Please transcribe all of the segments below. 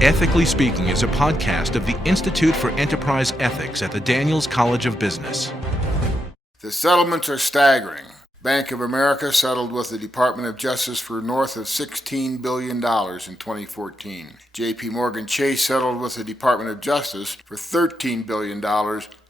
Ethically Speaking is a podcast of the Institute for Enterprise Ethics at the Daniels College of Business. The settlements are staggering. Bank of America settled with the Department of Justice for north of $16 billion in 2014. J.P. Morgan Chase settled with the Department of Justice for $13 billion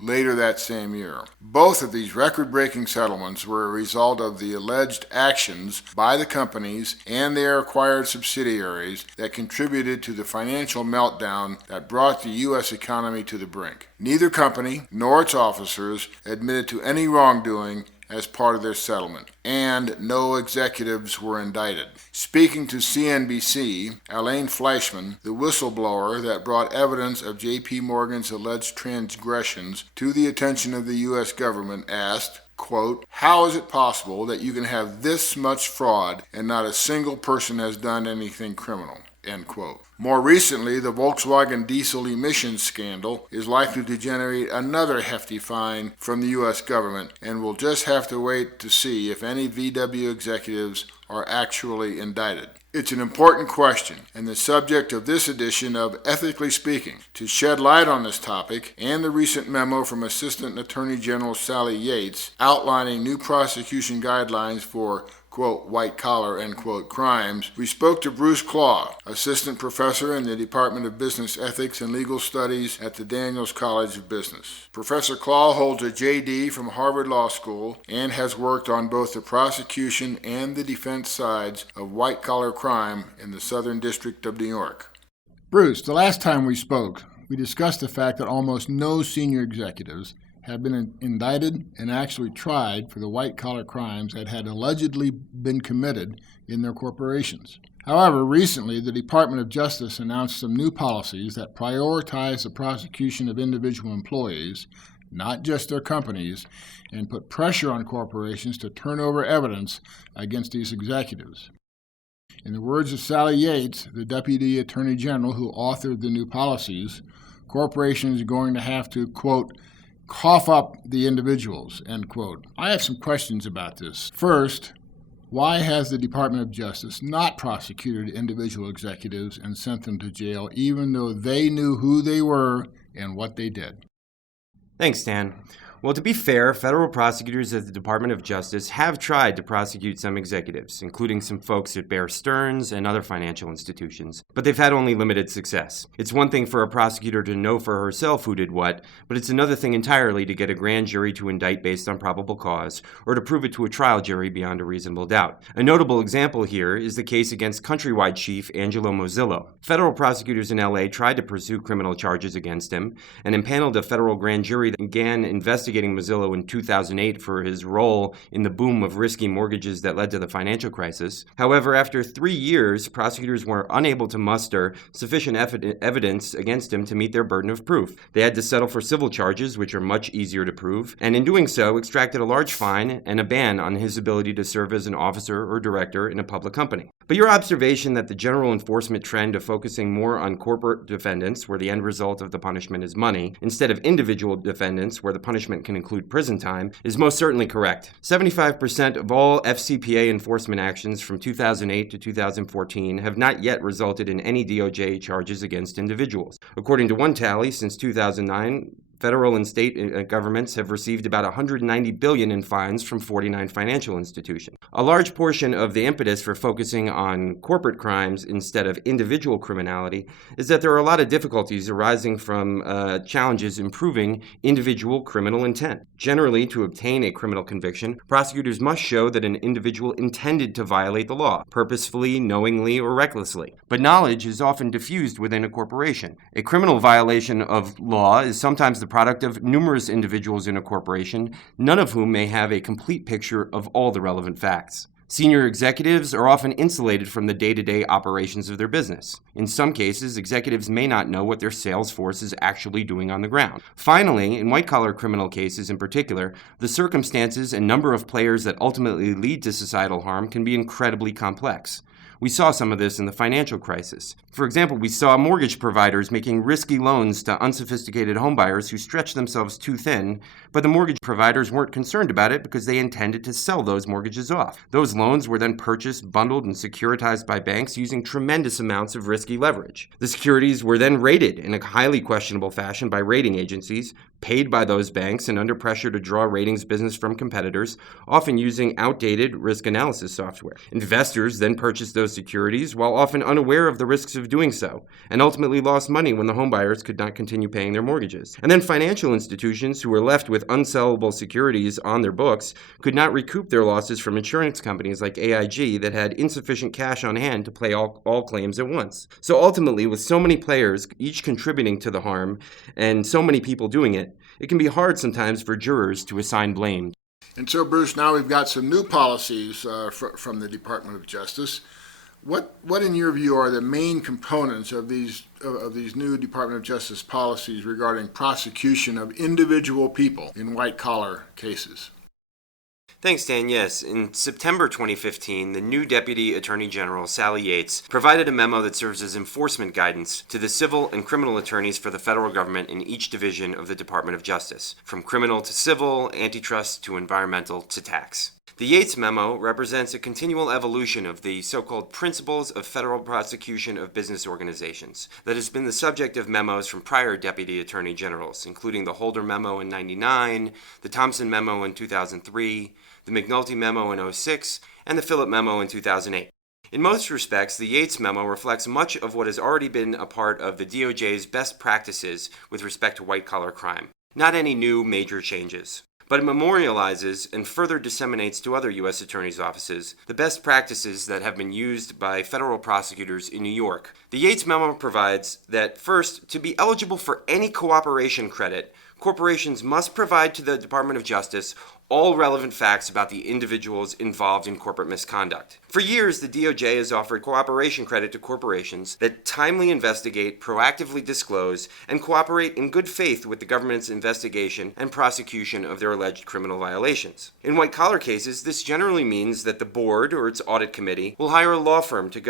later that same year. Both of these record-breaking settlements were a result of the alleged actions by the companies and their acquired subsidiaries that contributed to the financial meltdown that brought the U.S. economy to the brink. Neither company nor its officers admitted to any wrongdoing as part of their settlement, and no executives were indicted. Speaking to CNBC, Elaine Fleischman, the whistleblower that brought evidence of J.P. Morgan's alleged transgressions to the attention of the U.S. government, asked, quote, "How is it possible that you can have this much fraud and not a single person has done anything criminal?" End quote. More recently, the Volkswagen diesel emissions scandal is likely to generate another hefty fine from the U.S. government, and we'll just have to wait to see if any VW executives are actually indicted. It's an important question, and the subject of this edition of Ethically Speaking. To shed light on this topic, and the recent memo from Assistant Attorney General Sally Yates outlining new prosecution guidelines for quote, white-collar, end quote, crimes, we spoke to Bruce Klaw, assistant professor in the Department of Business Ethics and Legal Studies at the Daniels College of Business. Professor Klaw holds a J.D. from Harvard Law School and has worked on both the prosecution and the defense sides of white-collar crime in the Southern District of New York. Bruce, the last time we spoke, we discussed the fact that almost no senior executives have been indicted and actually tried for the white-collar crimes that had allegedly been committed in their corporations. However, recently, the Department of Justice announced some new policies that prioritize the prosecution of individual employees, not just their companies, and put pressure on corporations to turn over evidence against these executives. In the words of Sally Yates, the Deputy Attorney General who authored the new policies, corporations are going to have to, quote, cough up the individuals, end quote. I have some questions about this. First, why has the Department of Justice not prosecuted individual executives and sent them to jail even though they knew who they were and what they did? Thanks, Dan. Well, to be fair, federal prosecutors at the Department of Justice have tried to prosecute some executives, including some folks at Bear Stearns and other financial institutions, but they've had only limited success. It's one thing for a prosecutor to know for herself who did what, but it's another thing entirely to get a grand jury to indict based on probable cause, or to prove it to a trial jury beyond a reasonable doubt. A notable example here is the case against Countrywide chief Angelo Mozillo. Federal prosecutors in L.A. tried to pursue criminal charges against him, and impaneled a federal grand jury that began investigating Mozillo in 2008 for his role in the boom of risky mortgages that led to the financial crisis. However, after 3 years, prosecutors were unable to muster sufficient evidence against him to meet their burden of proof. They had to settle for civil charges, which are much easier to prove, and in doing so, extracted a large fine and a ban on his ability to serve as an officer or director in a public company. But your observation that the general enforcement trend of focusing more on corporate defendants, where the end result of the punishment is money, instead of individual defendants, where the punishment can include prison time, is most certainly correct. 75% of all FCPA enforcement actions from 2008 to 2014 have not yet resulted in any DOJ charges against individuals. According to one tally, since 2009, federal and state governments have received about $190 billion in fines from 49 financial institutions. A large portion of the impetus for focusing on corporate crimes instead of individual criminality is that there are a lot of difficulties arising from challenges in proving individual criminal intent. Generally, to obtain a criminal conviction, prosecutors must show that an individual intended to violate the law, purposefully, knowingly, or recklessly. But knowledge is often diffused within a corporation. A criminal violation of law is sometimes the product of numerous individuals in a corporation, none of whom may have a complete picture of all the relevant facts. Senior executives are often insulated from the day-to-day operations of their business. In some cases, executives may not know what their sales force is actually doing on the ground. Finally, in white-collar criminal cases in particular, the circumstances and number of players that ultimately lead to societal harm can be incredibly complex. We saw some of this in the financial crisis. For example, we saw mortgage providers making risky loans to unsophisticated homebuyers who stretched themselves too thin, but the mortgage providers weren't concerned about it because they intended to sell those mortgages off. Those loans were then purchased, bundled, and securitized by banks using tremendous amounts of risky leverage. The securities were then rated in a highly questionable fashion by rating agencies, paid by those banks and under pressure to draw ratings business from competitors, often using outdated risk analysis software. Investors then purchased those securities while often unaware of the risks of doing so, and ultimately lost money when the homebuyers could not continue paying their mortgages. And then financial institutions who were left with unsellable securities on their books could not recoup their losses from insurance companies like AIG that had insufficient cash on hand to pay all claims at once. So ultimately, with so many players each contributing to the harm and so many people doing it, it can be hard sometimes for jurors to assign blame. And so, Bruce, now we've got some new policies from the Department of Justice. What, in your view, are the main components of these new Department of Justice policies regarding prosecution of individual people in white-collar cases? Thanks, Dan. Yes, in September 2015, the new Deputy Attorney General, Sally Yates, provided a memo that serves as enforcement guidance to the civil and criminal attorneys for the federal government in each division of the Department of Justice, from criminal to civil, antitrust to environmental to tax. The Yates memo represents a continual evolution of the so-called principles of federal prosecution of business organizations that has been the subject of memos from prior Deputy Attorney Generals, including the Holder memo in 1999, the Thompson memo in 2003, the McNulty memo in 2006, and the Phillip memo in 2008. In most respects, the Yates memo reflects much of what has already been a part of the DOJ's best practices with respect to white-collar crime. Not any new major changes, but it memorializes and further disseminates to other U.S. attorneys' offices the best practices that have been used by federal prosecutors in New York. The Yates memo provides that, first, to be eligible for any cooperation credit, corporations must provide to the Department of Justice all relevant facts about the individuals involved in corporate misconduct. For years, the DOJ has offered cooperation credit to corporations that timely investigate, proactively disclose, and cooperate in good faith with the government's investigation and prosecution of their alleged criminal violations. In white-collar cases, this generally means that the board or its audit committee will hire a law firm to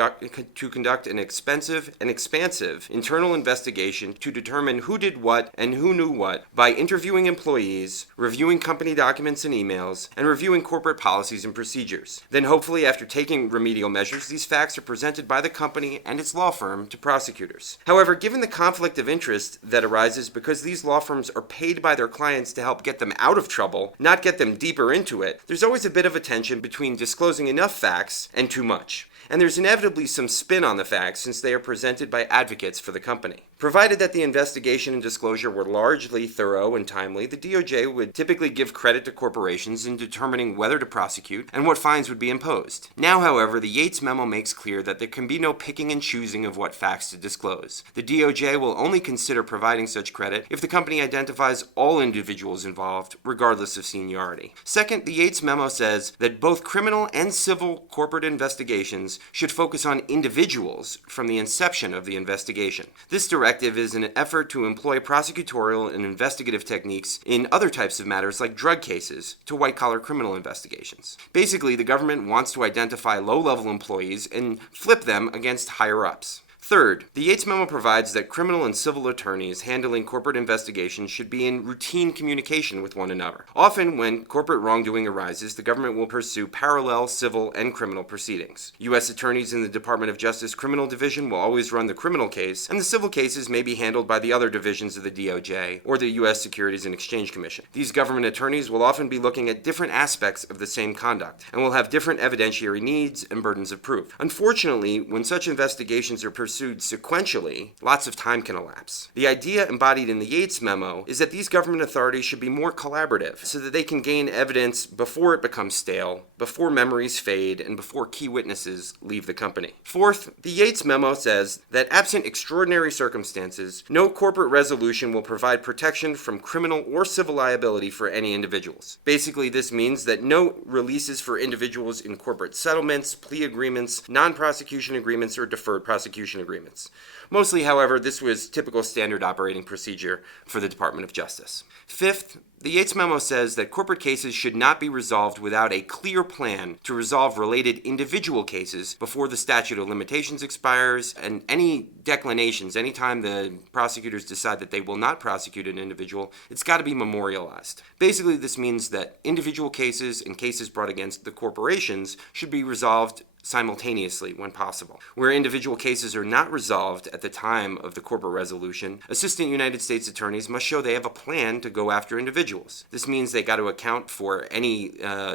conduct an expensive and expansive internal investigation to determine who did what and who knew what by interviewing employees, reviewing company documents and emails, and reviewing corporate policies and procedures. Then hopefully, after taking remedial measures, these facts are presented by the company and its law firm to prosecutors. However, given the conflict of interest that arises because these law firms are paid by their clients to help get them out of trouble, not get them deeper into it, there's always a bit of a tension between disclosing enough facts and too much. And there's inevitably some spin on the facts since they are presented by advocates for the company. Provided that the investigation and disclosure were largely thorough and timely, the DOJ would typically give credit to corporations in determining whether to prosecute and what fines would be imposed. Now, however, the Yates memo makes clear that there can be no picking and choosing of what facts to disclose. The DOJ will only consider providing such credit if the company identifies all individuals involved, regardless of seniority. Second, the Yates memo says that both criminal and civil corporate investigations should focus on individuals from the inception of the investigation. This directive is an effort to employ prosecutorial and investigative techniques in other types of matters like drug cases to white-collar criminal investigations. Basically, the government wants to identify low-level employees and flip them against higher-ups. Third, the Yates memo provides that criminal and civil attorneys handling corporate investigations should be in routine communication with one another. Often, when corporate wrongdoing arises, the government will pursue parallel civil and criminal proceedings. U.S. attorneys in the Department of Justice Criminal Division will always run the criminal case, and the civil cases may be handled by the other divisions of the DOJ or the U.S. Securities and Exchange Commission. These government attorneys will often be looking at different aspects of the same conduct and will have different evidentiary needs and burdens of proof. Unfortunately, when such investigations are pursued sequentially, lots of time can elapse. The idea embodied in the Yates memo is that these government authorities should be more collaborative so that they can gain evidence before it becomes stale, before memories fade, and before key witnesses leave the company. Fourth, the Yates memo says that absent extraordinary circumstances, no corporate resolution will provide protection from criminal or civil liability for any individuals. Basically, this means that no releases for individuals in corporate settlements, plea agreements, non-prosecution agreements, or deferred prosecution agreements. Mostly, however, this was typical standard operating procedure for the Department of Justice. Fifth, the Yates memo says that corporate cases should not be resolved without a clear plan to resolve related individual cases before the statute of limitations expires, and any declinations, anytime the prosecutors decide that they will not prosecute an individual, it's got to be memorialized. Basically, this means that individual cases and cases brought against the corporations should be resolved simultaneously when possible. Where individual cases are not resolved at the time of the corporate resolution, assistant United States attorneys must show they have a plan to go after individuals. This means they got to account for any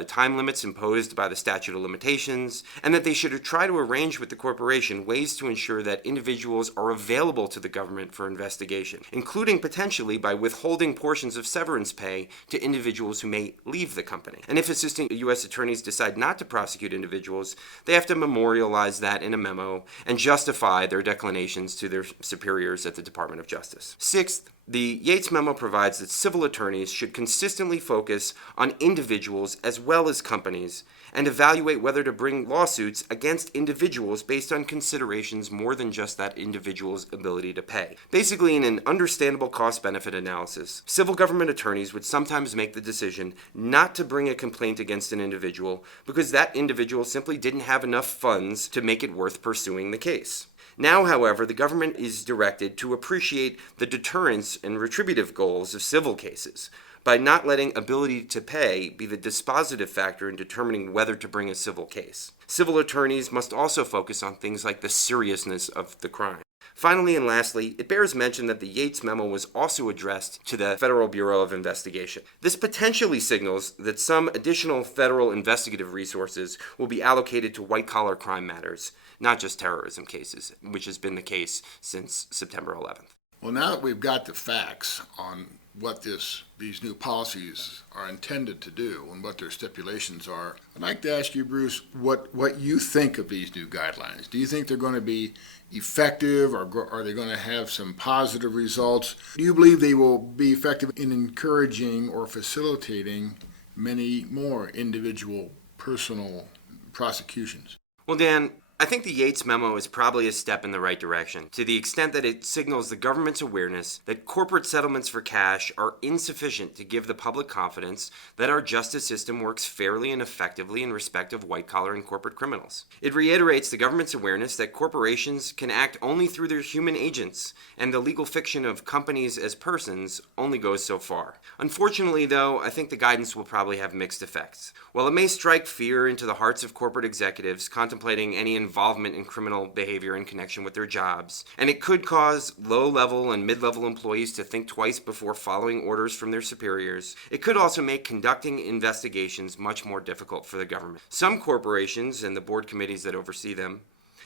time limits imposed by the statute of limitations, and that they should try to arrange with the corporation ways to ensure that individuals are available to the government for investigation, including potentially by withholding portions of severance pay to individuals who may leave the company. And if assistant U.S. attorneys decide not to prosecute individuals, they have to memorialize that in a memo and justify their declinations to their superiors at the Department of Justice. Sixth, the Yates memo provides that civil attorneys should consistently focus on individuals as well as companies and evaluate whether to bring lawsuits against individuals based on considerations more than just that individual's ability to pay. Basically, in an understandable cost-benefit analysis, civil government attorneys would sometimes make the decision not to bring a complaint against an individual because that individual simply didn't have enough funds to make it worth pursuing the case. Now, however, the government is directed to appreciate the deterrence and retributive goals of civil cases by not letting ability to pay be the dispositive factor in determining whether to bring a civil case. Civil attorneys must also focus on things like the seriousness of the crime. Finally and lastly, it bears mention that the Yates memo was also addressed to the Federal Bureau of Investigation. This potentially signals that some additional federal investigative resources will be allocated to white-collar crime matters, not just terrorism cases, which has been the case since September 11th. Well, now that we've got the facts on what these new policies are intended to do and what their stipulations are, I'd like to ask you, Bruce, what you think of these new guidelines. Do you think they're going to be effective, or are they going to have some positive results? Do you believe they will be effective in encouraging or facilitating many more individual personal prosecutions? Well, Dan, I think the Yates memo is probably a step in the right direction, to the extent that it signals the government's awareness that corporate settlements for cash are insufficient to give the public confidence that our justice system works fairly and effectively in respect of white-collar and corporate criminals. It reiterates the government's awareness that corporations can act only through their human agents, and the legal fiction of companies as persons only goes so far. Unfortunately, though, I think the guidance will probably have mixed effects. While it may strike fear into the hearts of corporate executives contemplating any involvement in criminal behavior in connection with their jobs, and it could cause low-level and mid-level employees to think twice before following orders from their superiors, it could also make conducting investigations much more difficult for the government. Some corporations and the board committees that oversee them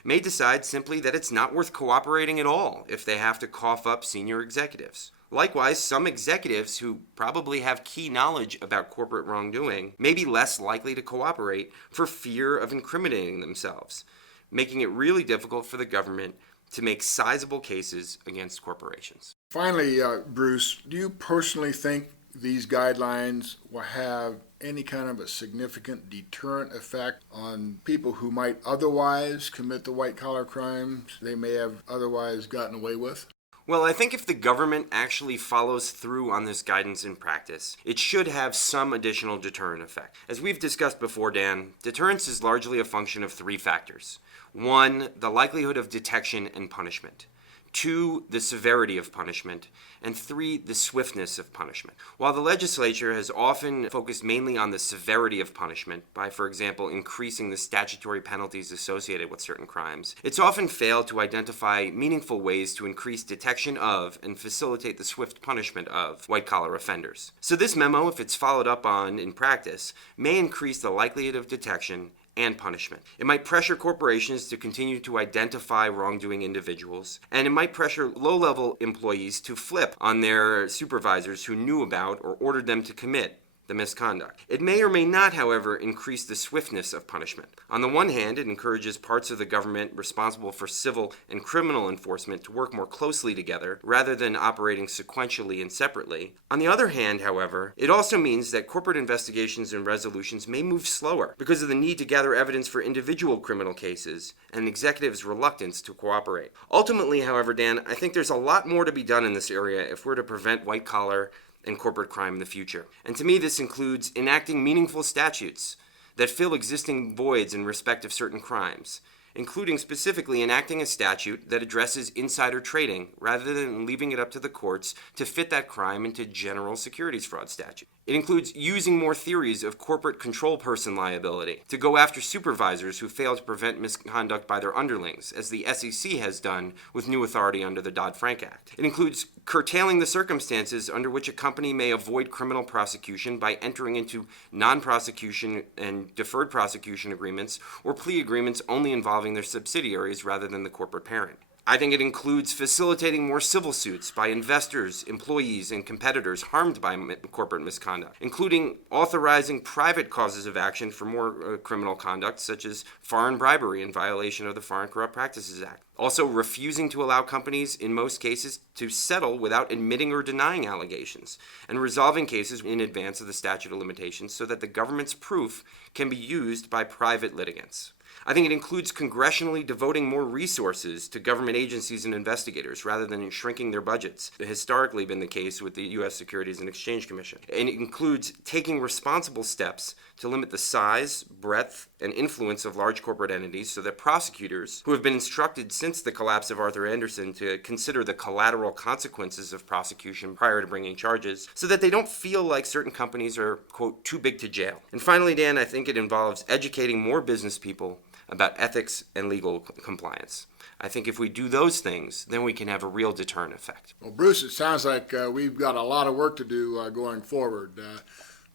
may decide simply that it's not worth cooperating at all if they have to cough up senior executives. Likewise, some executives who probably have key knowledge about corporate wrongdoing may be less likely to cooperate for fear of incriminating themselves, making it really difficult for the government to make sizable cases against corporations. Finally, Bruce, do you personally think these guidelines will have any kind of a significant deterrent effect on people who might otherwise commit the white-collar crimes they may have otherwise gotten away with? Well, I think if the government actually follows through on this guidance in practice, it should have some additional deterrent effect. As we've discussed before, Dan, deterrence is largely a function of three factors. 1, the likelihood of detection and punishment. 2, the severity of punishment. And 3, the swiftness of punishment. While the legislature has often focused mainly on the severity of punishment by, for example, increasing the statutory penalties associated with certain crimes, it's often failed to identify meaningful ways to increase detection of and facilitate the swift punishment of white-collar offenders. So this memo, if it's followed up on in practice, may increase the likelihood of detection and punishment. It might pressure corporations to continue to identify wrongdoing individuals, and it might pressure low-level employees to flip on their supervisors who knew about or ordered them to commit the misconduct. It may or may not, however, increase the swiftness of punishment. On the one hand, it encourages parts of the government responsible for civil and criminal enforcement to work more closely together rather than operating sequentially and separately. On the other hand, however, it also means that corporate investigations and resolutions may move slower because of the need to gather evidence for individual criminal cases and executives' reluctance to cooperate. Ultimately, however, Dan, I think there's a lot more to be done in this area if we're to prevent white-collar and corporate crime in the future. And to me, this includes enacting meaningful statutes that fill existing voids in respect of certain crimes, including specifically enacting a statute that addresses insider trading rather than leaving it up to the courts to fit that crime into general securities fraud statute. It includes using more theories of corporate control person liability to go after supervisors who fail to prevent misconduct by their underlings, as the SEC has done with new authority under the Dodd-Frank Act. It includes curtailing the circumstances under which a company may avoid criminal prosecution by entering into non-prosecution and deferred prosecution agreements or plea agreements only involving their subsidiaries rather than the corporate parent. I think it includes facilitating more civil suits by investors, employees, and competitors harmed by corporate misconduct, including authorizing private causes of action for more criminal conduct, such as foreign bribery in violation of the Foreign Corrupt Practices Act. Also, refusing to allow companies, in most cases, to settle without admitting or denying allegations, and resolving cases in advance of the statute of limitations so that the government's proof can be used by private litigants. I think it includes congressionally devoting more resources to government agencies and investigators rather than shrinking their budgets. It has historically been the case with the U.S. Securities and Exchange Commission. And it includes taking responsible steps to limit the size, breadth, and influence of large corporate entities so that prosecutors, who have been instructed since the collapse of Arthur Andersen to consider the collateral consequences of prosecution prior to bringing charges, so that they don't feel like certain companies are, quote, too big to jail. And finally, Dan, I think it involves educating more business people about ethics and legal compliance. I think if we do those things, then we can have a real deterrent effect. Well, Bruce, it sounds like we've got a lot of work to do going forward.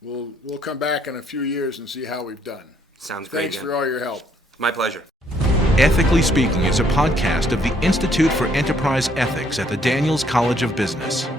We'll come back in a few years and see how we've done. Sounds great. Thanks for all your help. My pleasure. Ethically Speaking is a podcast of the Institute for Enterprise Ethics at the Daniels College of Business.